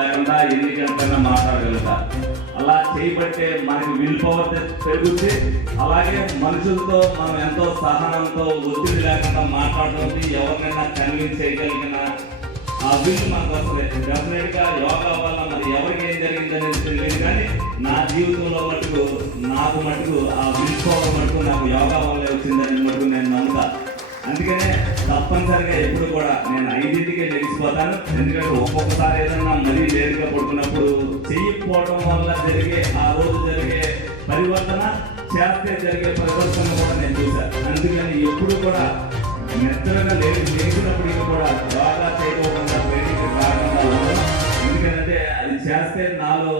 లేకుండా ఎన్ని గంటలైనా మాట్లాడగలుగుతా. అలా చేయబట్టే మనకి విల్ పవర్ పెరుగుతుంది. అలాగే మనుషులతో మనం ఎంతో సహనంతో ఒత్తిడి లేకుండా మాట్లాడుతుంది. ఎవరినైనా కన్విన్స్ చేయగలిగిన ఆ విల్ మనకు వస్తుంది. డెఫినెట్గా యోగా వల్ల మరి ఎవరికి ఏం జరిగింది అనేది తెలియదు, కానీ నా జీవితంలో మటుకు ఆ విల్ పవర్ మటుకు నాకు యోగా వల్ల వచ్చిందని మటుకు నేను నమ్ముతా. అందుకనే తప్పనిసరిగా ఎప్పుడు కూడా నేను 5ంటికే లెగిసిపోతాను. ఎందుకంటే ఒక్కొక్కసారి ఏదన్నా మరీ లేటుగా పడుకున్నప్పుడు చెయ్యకపోవడం వల్ల ఆ రోజు జరిగే పరివర్తన, చేస్తే జరిగే పరివర్తన కూడా నేను చూశాను. అందుకని ఎప్పుడు కూడా నిద్రగా లేచినప్పటికీ కూడా యోగా చేయకుండా వేడికి కారణంగా ఉండదు. ఎందుకంటే అది చేస్తే నాలో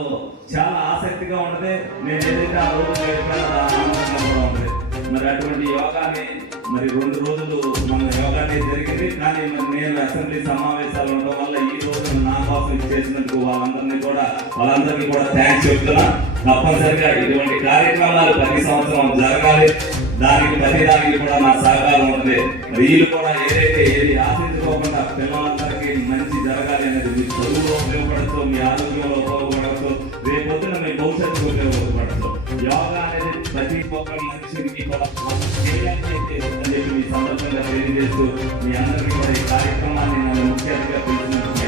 చాలా ఆసక్తిగా ఉంటుంది. నేను ఏదైతే ఆ రోజు లేకపోయినా ఆనందంగా కూడా ఉంటుంది. మరి అటువంటి యోగాని మరి 2 రోజులు మన యోగానే జరిగింది. కానీ మరి నేను అసెంబ్లీ సమావేశాలు ఉండడం వల్ల ఈ రోజు నా కోసం చేసినందుకు వాళ్ళందరికీ కూడా థ్యాంక్స్ చెప్తున్నా. తప్పనిసరిగా ఇటువంటి కార్యక్రమాలు ప్రతి సంవత్సరం జరగాలి. ప్రతిదానికి కూడా నా సహకారం ఉంటుంది. వీళ్ళు కూడా ఏది ఆశించుకోకుండా పిల్లలందరికీ మంచి జరగాలి అనేది మీ చదువులో ఉపయోగపడచ్చు, మీ ఆరోగ్యంలో ఉపయోగపడచ్చు, రేపొద్దున మీ భవిష్యత్తులో ఉపయోగపడచ్చు. యోగా అనేది ప్రతి ఒక్క మనిషికి కూడా అని చెప్పి మీ సందర్భంగా తెలియజేస్తూ మీ అందరికీ కూడా ఈ కార్యక్రమాన్ని నన్ను ముఖ్య అతిథిగా పిలిచినందుకు